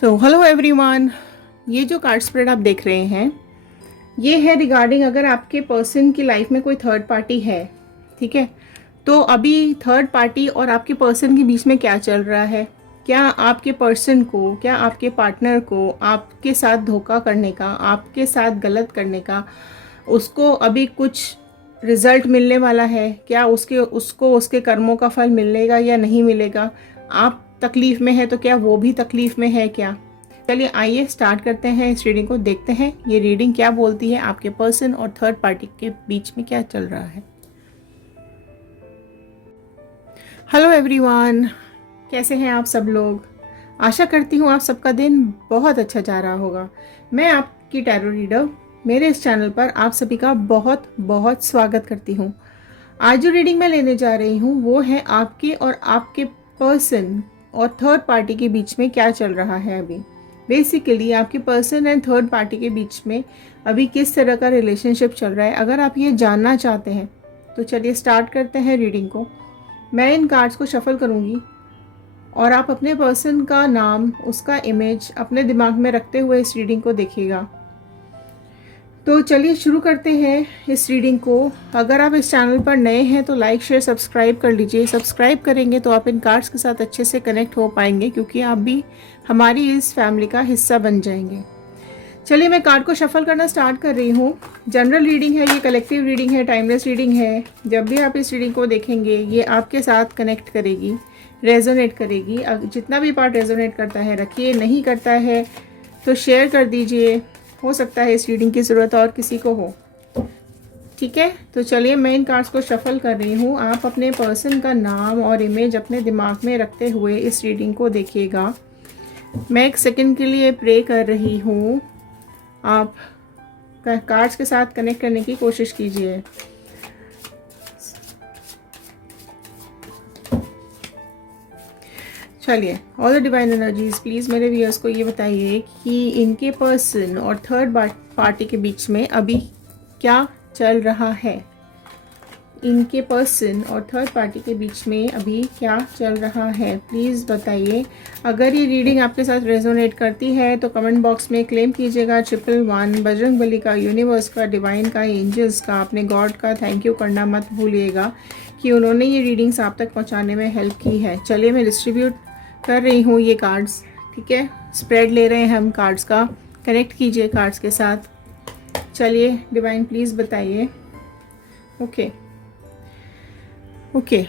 So hello everyone, ये जो card spread आप देख रहे हैं ये है रिगार्डिंग अगर आपके पर्सन की लाइफ में कोई थर्ड पार्टी है। ठीक है, तो अभी थर्ड पार्टी और आपके पर्सन के बीच में क्या चल रहा है, क्या आपके पर्सन को, क्या आपके पार्टनर को आपके साथ धोखा करने का, आपके साथ गलत करने का, उसको अभी कुछ रिजल्ट मिलने वाला है, क्या उसको उसके कर्मों का फल मिलेगा या नहीं मिलेगा। आप तकलीफ में है तो क्या वो भी तकलीफ में है क्या। चलिए आइए स्टार्ट करते हैं इस रीडिंग को, देखते हैं ये रीडिंग क्या बोलती है, आपके पर्सन और थर्ड पार्टी के बीच में क्या चल रहा है। हेलो एवरीवन, कैसे हैं आप सब लोग। आशा करती हूँ आप सबका दिन बहुत अच्छा जा रहा होगा। मैं आपकी टैरो रीडर मेरे इस चैनल पर आप सभी का बहुत बहुत स्वागत करती हूँ। आज जो रीडिंग मैं लेने जा रही हूँ वो है आपके और आपके पर्सन और थर्ड पार्टी के बीच में क्या चल रहा है अभी। बेसिकली आपके पर्सन एंड थर्ड पार्टी के बीच में अभी किस तरह का रिलेशनशिप चल रहा है, अगर आप ये जानना चाहते हैं तो चलिए स्टार्ट करते हैं रीडिंग को। मैं इन कार्ड्स को शफल करूँगी और आप अपने पर्सन का नाम, उसका इमेज अपने दिमाग में रखते हुए इस रीडिंग को देखिएगा। तो चलिए शुरू करते हैं इस रीडिंग को। अगर आप इस चैनल पर नए हैं तो लाइक शेयर सब्सक्राइब कर लीजिए। सब्सक्राइब करेंगे तो आप इन कार्ड्स के साथ अच्छे से कनेक्ट हो पाएंगे, क्योंकि आप भी हमारी इस फैमिली का हिस्सा बन जाएंगे। चलिए मैं कार्ड को शफल करना स्टार्ट कर रही हूँ। जनरल रीडिंग है, ये कलेक्टिव रीडिंग है, टाइमलेस रीडिंग है। जब भी आप इस रीडिंग को देखेंगे ये आपके साथ कनेक्ट करेगी, रेजोनेट करेगी। जितना भी पार्ट रेजोनेट करता है रखिए, नहीं करता है तो शेयर कर दीजिए, हो सकता है इस रीडिंग की ज़रूरत और किसी को हो। ठीक है, तो चलिए मैं इन कार्ड्स को शफल कर रही हूँ। आप अपने पर्सन का नाम और इमेज अपने दिमाग में रखते हुए इस रीडिंग को देखिएगा। मैं एक सेकंड के लिए प्रे कर रही हूँ, आप कार्ड्स के साथ कनेक्ट करने की कोशिश कीजिए। चलिए, all the divine energies please मेरे व्यूअर्स को ये बताइए कि इनके पर्सन और थर्ड पार्टी के बीच में अभी क्या चल रहा है। इनके पर्सन और थर्ड पार्टी के बीच में अभी क्या चल रहा है, प्लीज़ बताइए। अगर ये रीडिंग आपके साथ रेजोनेट करती है तो कमेंट बॉक्स में क्लेम कीजिएगा 111 बजरंगबली का, यूनिवर्स का, डिवाइन का, एंजल्स का, अपने गॉड का थैंक यू करना मत भूलिएगा कि उन्होंने ये रीडिंग्स आप तक पहुँचाने में हेल्प की है। चलिए मैं डिस्ट्रीब्यूट कर रही हूँ ये कार्ड्स। ठीक है, स्प्रेड ले रहे हैं हम कार्ड्स का, कनेक्ट कीजिए कार्ड्स के साथ। चलिए डिवाइन प्लीज़ बताइए। ओके,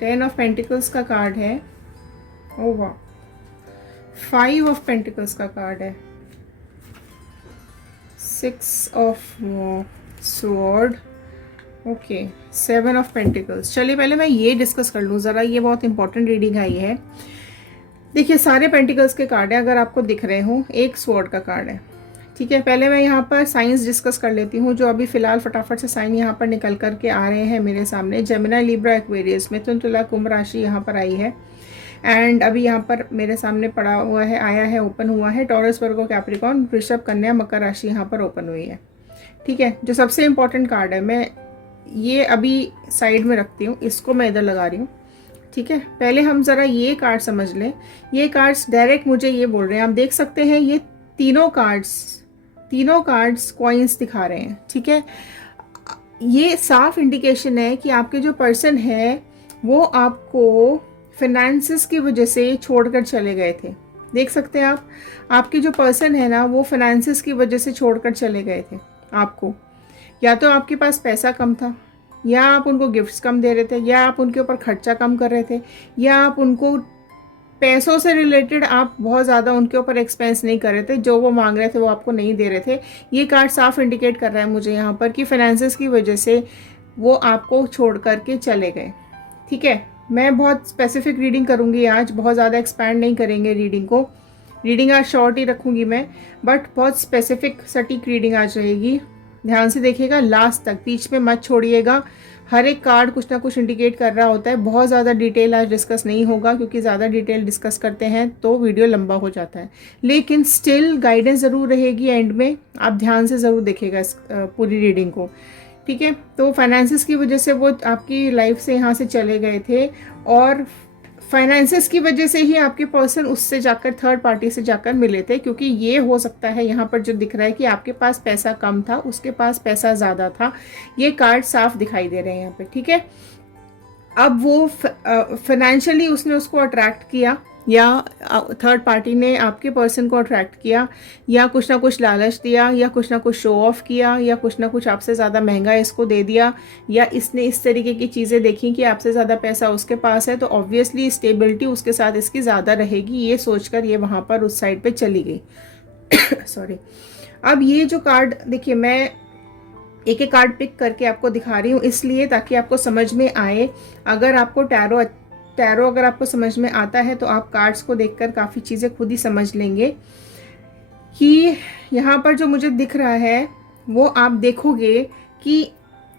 10 ऑफ पेंटिकल्स का कार्ड है। ओह वाह, 5 ऑफ पेंटिकल्स का कार्ड है, 6 of sword, okay, 7 of pentacles. चलिए पहले मैं ये डिस्कस कर लूँ ज़रा, ये बहुत इंपॉर्टेंट रीडिंग आई है। देखिए सारे पेंटिकल्स के कार्ड है, अगर आपको दिख रहे हो, एक स्वॉर्ड का कार्ड है। ठीक है, पहले मैं यहाँ पर साइंस डिस्कस कर लेती हूँ जो अभी फ़िलहाल फटाफट से साइन यहाँ पर निकल कर के आ रहे हैं मेरे सामने। जेमिनी, लिब्रा, एक्वेरियस, मिथुन, तुला, कुंभ राशि यहाँ पर आई है। एंड अभी यहाँ पर मेरे सामने पड़ा हुआ है, आया है, ओपन हुआ है टॉरस, वर्गो, कैप्रिकॉर्न, वृषभ, कन्या, मकर राशि यहाँ पर ओपन हुई है। ठीक है, जो सबसे इम्पोर्टेंट कार्ड है मैं ये अभी साइड में रखती हूँ, इसको मैं इधर लगा रही हूँ। ठीक है, पहले हम ज़रा ये कार्ड समझ लें। ये कार्ड्स डायरेक्ट मुझे ये बोल रहे हैं, आप देख सकते हैं ये तीनों कार्ड्स कॉइन्स दिखा रहे हैं। ठीक है, ये साफ इंडिकेशन है कि आपके जो पर्सन है वो आपको फिनेंसेस की वजह से छोड़कर चले गए थे। देख सकते हैं आप, आपके जो पर्सन है ना वो फिनेंसेस की वजह से छोड़कर चले गए थे आपको। या तो आपके पास पैसा कम था, या आप उनको गिफ्ट्स कम दे रहे थे, या आप उनके ऊपर खर्चा कम कर रहे थे, या आप उनको पैसों से रिलेटेड आप बहुत ज़्यादा उनके ऊपर एक्सपेंस नहीं कर रहे थे, जो वो मांग रहे थे वो आपको नहीं दे रहे थे। ये कार्ड साफ इंडिकेट कर रहा है मुझे यहाँ पर कि फाइनेंसेस की वजह से वो आपको छोड़ करके चले गए। ठीक है, मैं बहुत स्पेसिफिक रीडिंग करूँगी आज, बहुत ज़्यादा एक्सपैंड नहीं करेंगे रीडिंग को। रीडिंग आज शॉर्ट ही रखूँगी मैं, बट बहुत स्पेसिफिक सटीक रीडिंग आज रहेगी। ध्यान से देखिएगा लास्ट तक, बीच में मत छोड़िएगा। हर एक कार्ड कुछ ना कुछ इंडिकेट कर रहा होता है। बहुत ज़्यादा डिटेल आज डिस्कस नहीं होगा, क्योंकि ज़्यादा डिटेल डिस्कस करते हैं तो वीडियो लंबा हो जाता है, लेकिन स्टिल गाइडेंस ज़रूर रहेगी एंड में। आप ध्यान से ज़रूर देखिएगा इस पूरी रीडिंग को। ठीक है, तो फाइनेंसिस की वजह से वो आपकी लाइफ से यहाँ से चले गए थे, और फाइनेंसेस की वजह से ही आपके पर्सन उससे जाकर थर्ड पार्टी से जाकर मिले थे, क्योंकि ये हो सकता है यहाँ पर जो दिख रहा है कि आपके पास पैसा कम था, उसके पास पैसा ज़्यादा था। ये कार्ड साफ दिखाई दे रहे हैं यहाँ पे, ठीक है। अब वो फाइनेंशियली उसने उसको अट्रैक्ट किया, या थर्ड पार्टी ने आपके पर्सन को अट्रैक्ट किया, या कुछ ना कुछ लालच दिया, या कुछ ना कुछ शो ऑफ किया, या कुछ ना कुछ आपसे ज़्यादा महंगा इसको दे दिया, या इसने इस तरीके की चीज़ें देखी कि आपसे ज़्यादा पैसा उसके पास है तो ऑब्वियसली स्टेबिलिटी उसके साथ इसकी ज़्यादा रहेगी, ये सोचकर ये वहाँ पर उस साइड पे चली गई। सॉरी। अब ये जो कार्ड देखिए, मैं एक एक कार्ड पिक करके आपको दिखा रही हूँ इसलिए ताकि आपको समझ में आए। अगर आपको टैरो अगर आपको समझ में आता है तो आप कार्ड्स को देखकर काफ़ी चीज़ें खुद ही समझ लेंगे। कि यहाँ पर जो मुझे दिख रहा है वो आप देखोगे कि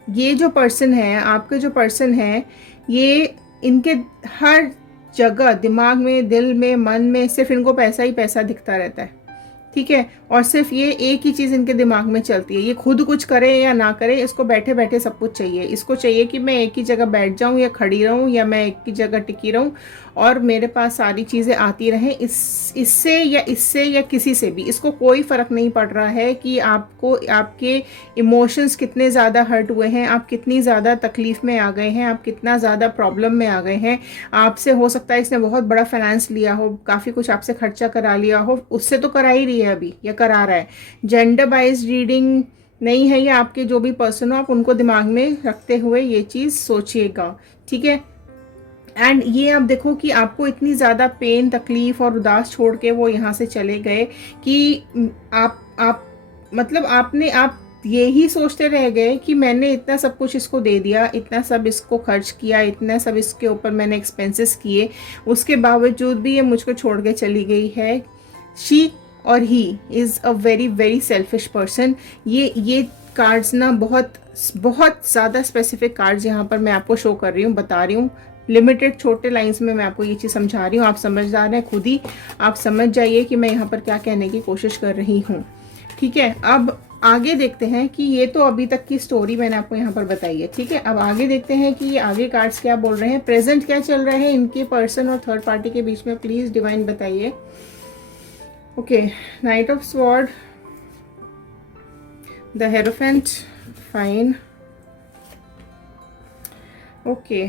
ये जो पर्सन है, आपके जो पर्सन है, ये इनके हर जगह दिमाग में, दिल में, मन में सिर्फ इनको पैसा ही पैसा दिखता रहता है, ठीक है। और सिर्फ ये एक ही चीज़ इनके दिमाग में चलती है, ये खुद कुछ करे या ना करे, इसको बैठे बैठे सब कुछ चाहिए। इसको चाहिए कि मैं एक ही जगह बैठ जाऊं या खड़ी रहूं, या मैं एक ही जगह टिकी रहूं और मेरे पास सारी चीज़ें आती रहें। इससे या किसी से भी इसको कोई फ़र्क नहीं पड़ रहा है कि आपको आपके इमोशंस कितने ज़्यादा हर्ट हुए हैं, आप कितनी ज़्यादा तकलीफ़ में आ गए हैं, आप कितना ज़्यादा प्रॉब्लम में आ गए हैं। आपसे हो सकता है इसने बहुत बड़ा फाइनेंस लिया हो, काफ़ी कुछ आपसे खर्चा करा लिया हो, उससे तो करा ही रही है अभी या करा रहा है। जेंडर बाइज रीडिंग नहीं है, या आपके जो भी पर्सन हो आप उनको दिमाग में रखते हुए ये चीज़ सोचिएगा, ठीक है। एंड ये आप देखो कि आपको इतनी ज़्यादा पेन, तकलीफ़ और उदास छोड़ के वो यहाँ से चले गए कि आप मतलब आप ये ही सोचते रह गए कि मैंने इतना सब कुछ इसको दे दिया, इतना सब इसको खर्च किया, इतना सब इसके ऊपर मैंने एक्सपेंसेस किए, उसके बावजूद भी ये मुझको छोड़ के चली गई है। शी और he is a very very selfish person. ये कार्ड्स ना बहुत बहुत ज़्यादा स्पेसिफिक कार्ड्स यहाँ पर मैं आपको शो कर रही हूँ, बता रही हूँ। लिमिटेड छोटे लाइंस में मैं आपको ये चीज़ समझा रही हूँ, आप समझदार हैं खुद ही, आप समझ जाइए कि मैं यहाँ पर क्या कहने की कोशिश कर रही हूँ, ठीक है। अब आगे देखते हैं कि ये तो अभी तक की स्टोरी मैंने आपको यहाँ पर बताई है, ठीक है। अब आगे देखते हैं कि ये आगे कार्ड्स क्या बोल रहे हैं, प्रेजेंट क्या चल रहा है इनके पर्सन और थर्ड पार्टी के बीच में, प्लीज़ डिवाइन बताइए। Okay, night of sword, the hierophant, fine, okay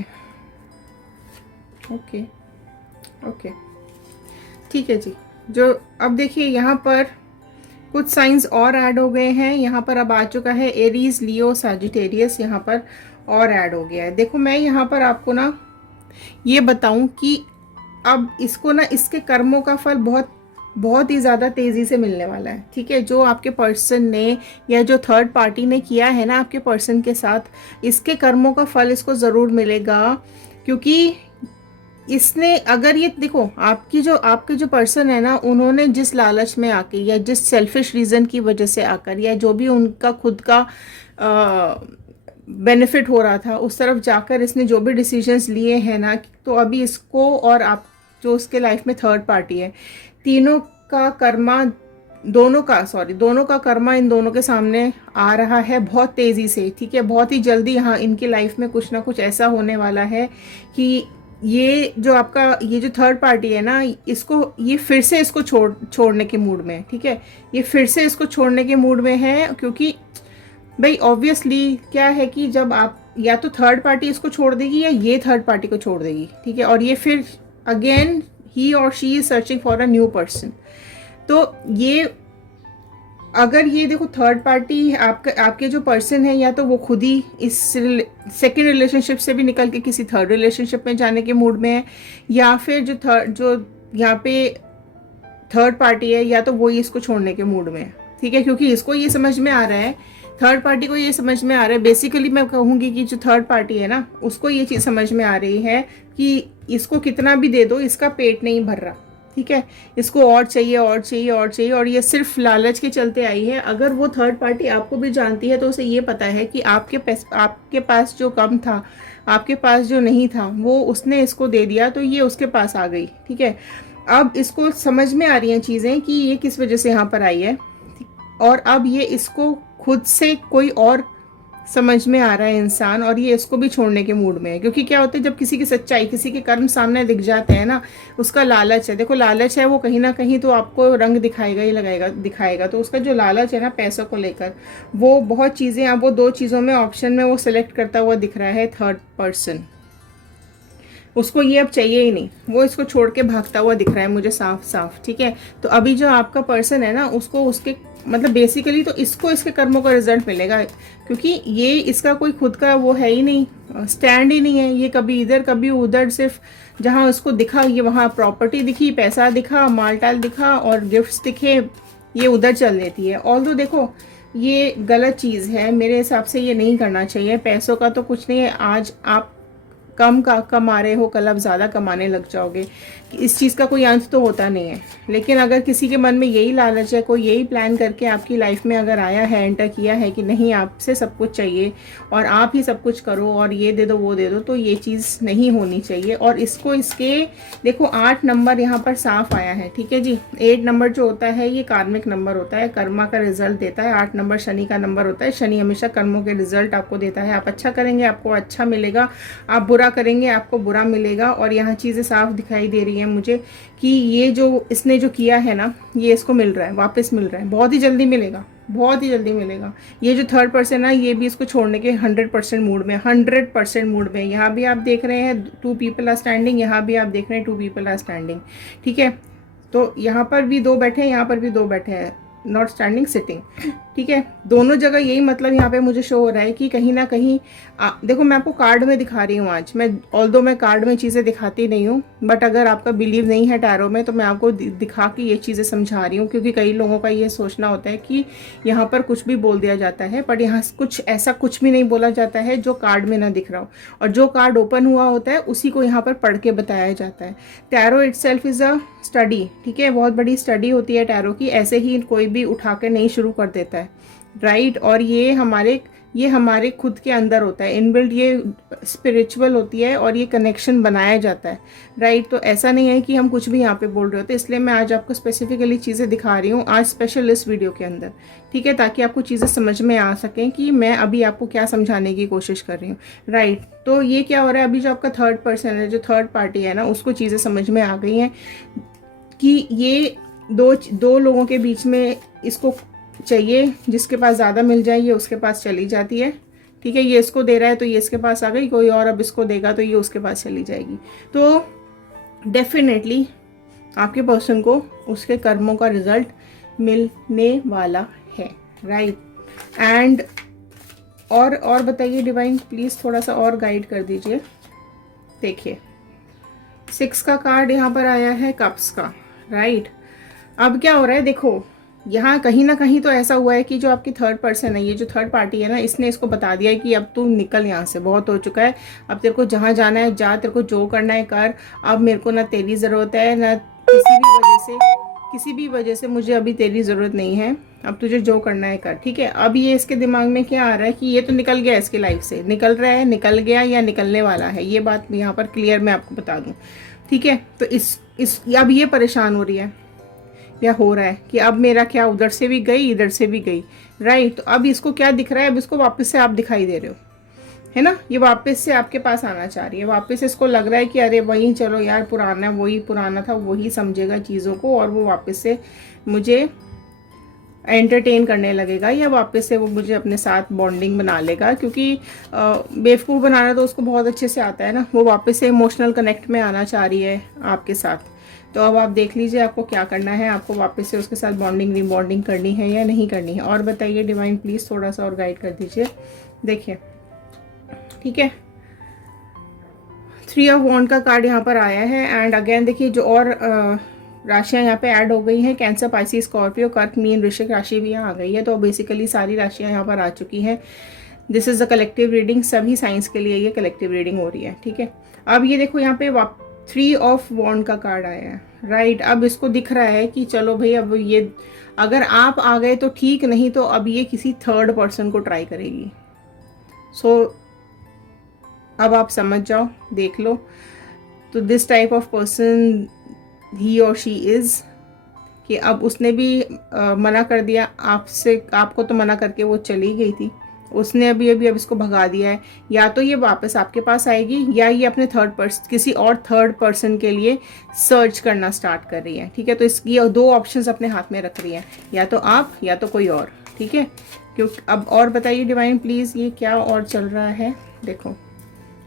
okay okay, ठीक है जी। जो अब देखिए यहाँ पर कुछ साइंस और ऐड हो गए हैं, यहाँ पर अब आ चुका है एरीज, लियो, सैजिटेरियस, यहाँ पर और ऐड हो गया है। देखो मैं यहाँ पर आपको ना ये बताऊं कि अब इसको ना इसके कर्मों का फल बहुत बहुत ही ज़्यादा तेज़ी से मिलने वाला है, ठीक है। जो आपके पर्सन ने या जो थर्ड पार्टी ने किया है ना आपके पर्सन के साथ, इसके कर्मों का फल इसको ज़रूर मिलेगा। क्योंकि इसने अगर ये देखो आपके जो पर्सन है ना, उन्होंने जिस लालच में आके या जिस सेल्फिश रीज़न की वजह से आकर, या जो भी उनका खुद का बेनिफिट हो रहा था उस तरफ जाकर इसने जो भी डिसीजंस लिए हैं ना, तो अभी इसको और आप जो उसके लाइफ में थर्ड पार्टी है, तीनों का कर्मा दोनों का कर्मा इन दोनों के सामने आ रहा है बहुत तेज़ी से, ठीक है। बहुत ही जल्दी यहाँ इनकी लाइफ में कुछ ना कुछ ऐसा होने वाला है कि ये जो थर्ड पार्टी है ना, ये फिर से इसको छोड़ने के मूड में है, ठीक है। ये फिर से इसको छोड़ने के मूड में है, क्योंकि भाई ऑब्वियसली क्या है कि जब आप या तो थर्ड पार्टी इसको छोड़ देगी या ये थर्ड पार्टी को छोड़ देगी, ठीक है। और ये फिर अगेन ही और she is searching for a new person. तो ये अगर ये देखो थर्ड पार्टी आपके जो पर्सन है, या तो वो खुद ही इस सेकेंड रिलेशनशिप से भी निकल के किसी थर्ड रिलेशनशिप में जाने के मूड में है, या फिर जो यहाँ पे थर्ड पार्टी है, या तो वो ही इसको छोड़ने के मूड में है, ठीक है। क्योंकि इसको ये समझ में आ रहा है, थर्ड पार्टी को ये समझ में आ रहा है, बेसिकली मैं कहूँगी कि जो थर्ड पार्टी है ना, उसको ये चीज़ समझ में आ रही है कि इसको कितना भी दे दो इसका पेट नहीं भर रहा, ठीक है। इसको और चाहिए और चाहिए और चाहिए, और ये सिर्फ लालच के चलते आई है। अगर वो थर्ड पार्टी आपको भी जानती है तो उसे ये पता है कि आपके पास जो कम था, आपके पास जो नहीं था, वो उसने इसको दे दिया, तो ये उसके पास आ गई, ठीक है। अब इसको समझ में आ रही हैं चीज़ें कि ये किस वजह से यहाँ पर आई है, और अब ये इसको खुद से कोई और समझ में आ रहा है इंसान, और ये इसको भी छोड़ने के मूड में है। क्योंकि क्या होता है, जब किसी की सच्चाई, किसी के कर्म सामने दिख जाते हैं ना, उसका लालच है, देखो लालच है वो कहीं ना कहीं तो आपको रंग दिखाएगा ही लगाएगा, दिखाएगा। तो उसका जो लालच है ना पैसों को लेकर, वो बहुत चीज़ें, अब वो दो चीज़ों में ऑप्शन में वो सिलेक्ट करता हुआ दिख रहा है, थर्ड पर्सन। उसको ये अब चाहिए ही नहीं, वो इसको छोड़ के भागता हुआ दिख रहा है मुझे साफ साफ, ठीक है। तो अभी जो आपका पर्सन है ना, उसको उसके मतलब बेसिकली तो इसको इसके कर्मों का रिजल्ट मिलेगा, क्योंकि ये इसका कोई खुद का वो है ही नहीं, स्टैंड ही नहीं है। ये कभी इधर कभी उधर, सिर्फ जहाँ उसको दिखा ये वहाँ प्रॉपर्टी दिखी, पैसा दिखा, माल-टाल दिखा और गिफ्ट्स दिखे, ये उधर चल लेती है। ऑल्दो देखो ये गलत चीज़ है, मेरे हिसाब से ये नहीं करना चाहिए। पैसों का तो कुछ नहीं है, आज आप कम का कमा रहे हो, कल आप ज़्यादा कमाने लग जाओगे, इस चीज़ का कोई अंत तो होता नहीं है। लेकिन अगर किसी के मन में यही लालच है, कोई यही प्लान करके आपकी लाइफ में अगर आया है, एंटर किया है कि नहीं आपसे सब कुछ चाहिए और आप ही सब कुछ करो और ये दे दो वो दे दो, तो ये चीज़ नहीं होनी चाहिए। और इसको इसके देखो 8 नंबर यहाँ पर साफ आया है, ठीक है जी। 8 नंबर जो होता है ये कार्मिक नंबर होता है, कर्मा का रिजल्ट देता है। 8 नंबर शनि का नंबर होता है, शनि हमेशा कर्मों के रिजल्ट आपको देता है। आप अच्छा करेंगे आपको अच्छा मिलेगा, आप बुरा करेंगे आपको बुरा मिलेगा। और यहाँ चीज़ें साफ दिखाई दे रही हैं मुझे कि ये जो इसने जो किया है ना, ये इसको मिल रहा है, वापस मिल रहा है, बहुत ही जल्दी मिलेगा, बहुत ही जल्दी मिलेगा। ये जो थर्ड पर्सन है ये भी इसको छोड़ने के 100% मूड में, 100% मूड में। यहाँ भी आप देख रहे हैं 2 पीपल आर स्टैंडिंग, यहाँ भी आप देख रहे हैं 2 पीपल आर स्टैंडिंग, ठीक है। तो यहाँ पर भी 2 बैठे हैं, यहाँ पर भी 2 बैठे हैं, नॉट स्टैंडिंग सिटिंग, ठीक है। दोनों जगह यही मतलब यहाँ पे मुझे शो हो रहा है कि कहीं ना कहीं देखो मैं आपको कार्ड में दिखा रही हूँ आज, मैं ऑल्दो मैं कार्ड में चीज़ें दिखाती नहीं हूँ, बट अगर आपका बिलीव नहीं है टैरो में तो मैं आपको दिखा के ये चीज़ें समझा रही हूँ। क्योंकि कई लोगों का ये सोचना होता है कि यहाँ पर कुछ भी बोल दिया जाता है, बट यहाँ कुछ ऐसा कुछ भी नहीं बोला जाता है जो कार्ड में ना दिख रहा हो, और जो कार्ड ओपन हुआ होता है उसी को यहाँ पर पढ़ के बताया जाता है। Tarot itself is a study, ठीक है, बहुत बड़ी स्टडी होती है टैरो की, ऐसे ही कोई भी उठा के नहीं शुरू कर देता है, राइट। और ये हमारे खुद के अंदर होता है इनबिल्ट, ये स्पिरिचुअल होती है और ये कनेक्शन बनाया जाता है, राइट। तो ऐसा नहीं है कि हम कुछ भी यहाँ पे बोल रहे होते, इसलिए मैं आज आपको स्पेसिफिकली चीज़ें दिखा रही हूँ आज स्पेशल इस वीडियो के अंदर, ठीक है, ताकि आपको चीज़ें समझ में आ सकें कि मैं अभी आपको क्या समझाने की कोशिश कर रही हूँ, राइट। तो ये क्या हो रहा है, अभी जो आपका थर्ड पर्सन है, जो थर्ड पार्टी है ना, उसको चीज़ें समझ में आ गई हैं कि ये दो लोगों के बीच में इसको चाहिए, जिसके पास ज़्यादा मिल जाए ये उसके पास चली जाती है, ठीक है। ये इसको दे रहा है तो ये इसके पास आ गई, कोई और अब इसको देगा तो ये उसके पास चली जाएगी। तो डेफिनेटली आपके पर्सन को उसके कर्मों का रिजल्ट मिलने वाला है, राइट। एंड और बताइए डिवाइन प्लीज़ थोड़ा सा और गाइड कर दीजिए। देखिए 6 का कार्ड यहाँ पर आया है, कप्स का, राइट। अब क्या हो रहा है, देखो यहाँ कहीं ना कहीं तो ऐसा हुआ है कि जो आपकी थर्ड पर्सन है, ये जो थर्ड पार्टी है ना, इसने इसको बता दिया है कि अब तू निकल यहाँ से, बहुत हो चुका है, अब तेरे को जहाँ जाना है जा, तेरे को जो करना है कर, अब मेरे को ना तेरी ज़रूरत है ना किसी भी वजह से मुझे अभी तेरी ज़रूरत नहीं है, अब तुझे जो करना है कर, ठीक है। अब ये इसके दिमाग में क्या आ रहा है कि ये तो निकल गया इसकी लाइफ से, निकल रहा है, निकल गया या निकलने वाला है, ये बात यहाँ पर क्लियर मैं आपको बता दूँ, ठीक है। तो अब ये परेशान हो रही है या हो रहा है कि अब मेरा क्या, उधर से भी गई इधर से भी गई, राइट। तो अब इसको क्या दिख रहा है, अब इसको वापस से आप दिखाई दे रहे हो, है ना, ये वापस से आपके पास आना चाह रही है, वापस से इसको लग रहा है कि अरे वही चलो यार, पुराना वही पुराना था, वही समझेगा चीज़ों को और वो वापस से मुझे एंटरटेन करने लगेगा, या वापस से वो मुझे अपने साथ बॉन्डिंग बना लेगा। क्योंकि बेवकूफ़ बनाना तो उसको बहुत अच्छे से आता है ना, वो वापस से इमोशनल कनेक्ट में आना चाह रही है आपके साथ। तो अब आप देख लीजिए आपको क्या करना है, आपको वापस से उसके साथ बॉन्डिंग रीबॉन्डिंग करनी है या नहीं करनी है। और बताइए डिवाइन प्लीज़ थोड़ा सा और गाइड कर दीजिए। देखिए ठीक है, 3 ऑफ वॉन्ड का कार्ड यहाँ पर आया है। एंड अगेन देखिए जो और राशियाँ यहाँ पे ऐड हो गई हैं, कैंसर, पाइसिस, स्कॉर्पियो, कर्क, मीन, वृश्चिक राशि भी यहाँ आ गई है। तो बेसिकली सारी राशियाँ यहाँ पर आ चुकी हैं। This is the collective reading, सभी साइंस के लिए ये कलेक्टिव रीडिंग हो रही है, ठीक है। अब ये देखो यहाँ पे 3 ऑफ वॉन्ड का कार्ड आया है, राइट। अब इसको दिख रहा है कि चलो भाई अब ये अगर आप आ गए तो ठीक, नहीं तो अब ये किसी थर्ड पर्सन को ट्राई करेगी। सो अब आप समझ जाओ, देख लो। तो दिस टाइप ऑफ पर्सन ही और शी इज़, कि अब उसने भी मना कर दिया आपसे, आपको तो मना करके वो चली गई थी, उसने अभी अभी अब इसको भगा दिया है, या तो ये वापस आपके पास आएगी या ये अपने किसी और थर्ड पर्सन के लिए सर्च करना स्टार्ट कर रही है। ठीक है, तो इसकी दो ऑप्शंस अपने हाथ में रख रही है, या तो आप या तो कोई और। ठीक है, क्योंकि अब और बताइए डिवाइन प्लीज़, ये क्या और चल रहा है। देखो,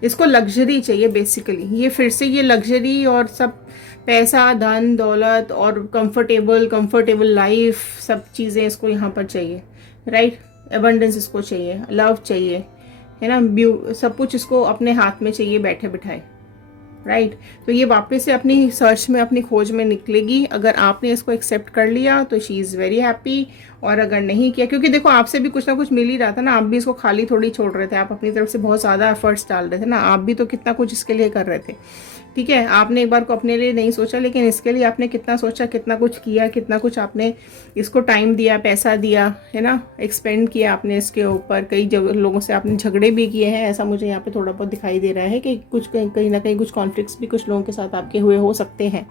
इसको लग्जरी चाहिए बेसिकली, ये फिर से ये लग्जरी और सब पैसा धन दौलत और कंफर्टेबल लाइफ, सब चीज़ें इसको यहाँ पर चाहिए, राइट। एबंडेंस इसको चाहिए, लव चाहिए, है ना, सब कुछ इसको अपने हाथ में चाहिए बैठे बिठाए, राइट। तो ये वापस से अपनी सर्च में, अपनी खोज में निकलेगी। अगर आपने इसको एक्सेप्ट कर लिया तो शी इज़ वेरी हैप्पी, और अगर नहीं किया, क्योंकि देखो आपसे भी कुछ ना कुछ मिल ही रहा था ना, आप भी इसको खाली थोड़ी छोड़ रहे थे, आप अपनी तरफ से बहुत ज़्यादा एफर्ट्स डाल रहे थे ना, आप भी तो कितना कुछ इसके लिए कर रहे थे। ठीक है, आपने एक बार को अपने लिए नहीं सोचा, लेकिन इसके लिए आपने कितना सोचा, कितना कुछ किया, कितना कुछ आपने इसको टाइम दिया, पैसा दिया, है ना, एक्सपेंड किया आपने इसके ऊपर। कई लोगों से आपने झगड़े भी किए हैं, ऐसा मुझे यहाँ पे थोड़ा बहुत दिखाई दे रहा है कि कुछ कहीं ना कहीं कुछ कॉन्फ्लिक्ट्स भी कुछ लोगों के साथ आपके हुए हो सकते हैं।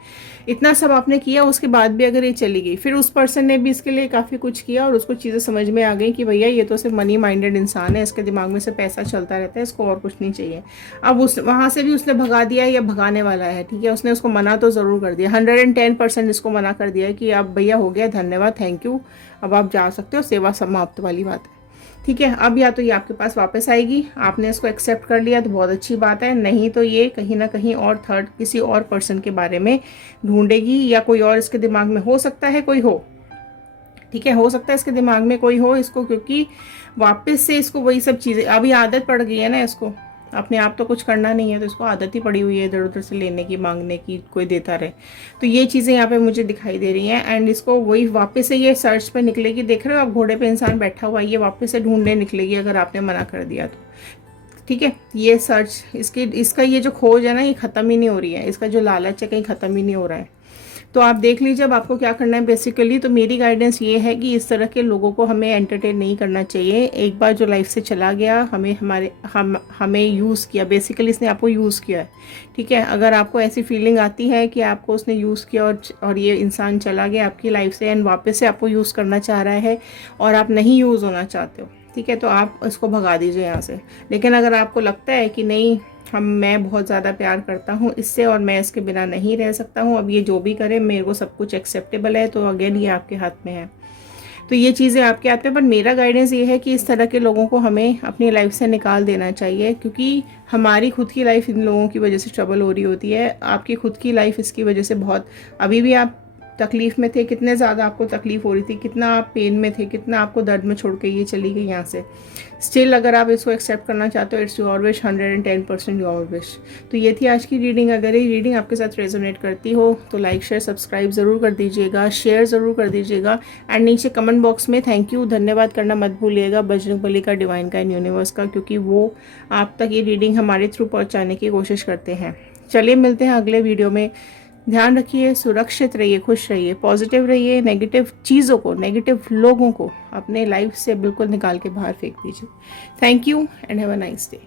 इतना सब आपने किया, उसके बाद भी अगर ये चली गई, फिर उस पर्सन ने भी इसके लिए काफ़ी कुछ किया और उसको चीज़ें समझ में आ गई कि भैया ये तो सिर्फ मनी माइंडेड इंसान है, इसके दिमाग में से पैसा चलता रहता है, इसको और कुछ नहीं चाहिए। अब वहाँ से भी उसने भगा दिया या भगाने वाला है। ठीक है, उसने उसको मना तो ज़रूर कर दिया, 110% इसको मना कर दिया कि अब भैया हो गया, धन्यवाद, थैंक यू, अब आप जा सकते हो, सेवा समाप्त वाली बात है। ठीक है, अब या तो ये आपके पास वापस आएगी, आपने इसको एक्सेप्ट कर लिया तो बहुत अच्छी बात है, नहीं तो ये कहीं ना कहीं और किसी और पर्सन के बारे में ढूंढेगी, या कोई और इसके दिमाग में हो सकता है कोई हो। ठीक है, हो सकता है इसके दिमाग में कोई हो इसको, क्योंकि वापस से इसको वही सब चीज़ें, अभी आदत पड़ गई है ना इसको, अपने आप तो कुछ करना नहीं है, तो इसको आदत ही पड़ी हुई है इधर उधर से लेने की, मांगने की, कोई देता रहे। तो ये चीज़ें यहाँ पे मुझे दिखाई दे रही हैं, एंड इसको वही वापस से ये सर्च पे निकलेगी। देख रहे हो आप, घोड़े पे इंसान बैठा हुआ है, ये वापस से ढूंढने निकलेगी अगर आपने मना कर दिया तो। ठीक है, ये सर्च इसका ये जो खोज है ना, ये ख़त्म ही नहीं हो रही है, इसका जो लालच है कहीं ख़त्म ही नहीं हो रहा है। तो आप देख लीजिए अब आपको क्या करना है बेसिकली। तो मेरी गाइडेंस ये है कि इस तरह के लोगों को हमें एंटरटेन नहीं करना चाहिए। एक बार जो लाइफ से चला गया, हमें यूज़ किया, बेसिकली इसने आपको यूज़ किया है। ठीक है, अगर आपको ऐसी फीलिंग आती है कि आपको उसने यूज़ किया और ये इंसान चला गया आपकी लाइफ से एंड वापस से आपको यूज़ करना चाह रहा है और आप नहीं यूज़ होना चाहते हो, ठीक है, तो आप इसको भगा दीजिए यहाँ से। लेकिन अगर आपको लगता है कि नहीं, मैं बहुत ज़्यादा प्यार करता हूँ इससे और मैं इसके बिना नहीं रह सकता हूँ, अब ये जो भी करे मेरे को सब कुछ एक्सेप्टेबल है, तो अगेन ये आपके हाथ में है। तो ये चीज़ें आपके हाथ में, पर मेरा गाइडेंस ये है कि इस तरह के लोगों को हमें अपनी लाइफ से निकाल देना चाहिए, क्योंकि हमारी खुद की लाइफ इन लोगों की वजह से ट्रबल हो रही होती है। आपकी खुद की लाइफ इसकी वजह से बहुत, अभी भी आप तकलीफ़ में थे, कितने ज़्यादा आपको तकलीफ़ हो रही थी, कितना आप पेन में थे, कितना आपको दर्द में छोड़ के ये चली गई यहाँ से। स्टिल अगर आप इसको एक्सेप्ट करना चाहते हो, it's your wish, 110% your wish. तो ये थी आज की रीडिंग। अगर ये रीडिंग आपके साथ रेजोनेट करती हो तो लाइक शेयर सब्सक्राइब ज़रूर कर दीजिएगा, शेयर ज़रूर कर दीजिएगा, एंड नीचे कमेंट बॉक्स में थैंक यू, धन्यवाद करना मत भूलिएगा बजरंगबली का, डिवाइन का, यूनिवर्स का, क्योंकि वो आप तक ये रीडिंग हमारे थ्रू पहुँचाने की कोशिश करते हैं। चलिए मिलते हैं अगले वीडियो में। ध्यान रखिए, सुरक्षित रहिए, खुश रहिए, पॉजिटिव रहिए, नेगेटिव चीज़ों को, नेगेटिव लोगों को अपने लाइफ से बिल्कुल निकाल के बाहर फेंक दीजिए। Thank you and have a nice day.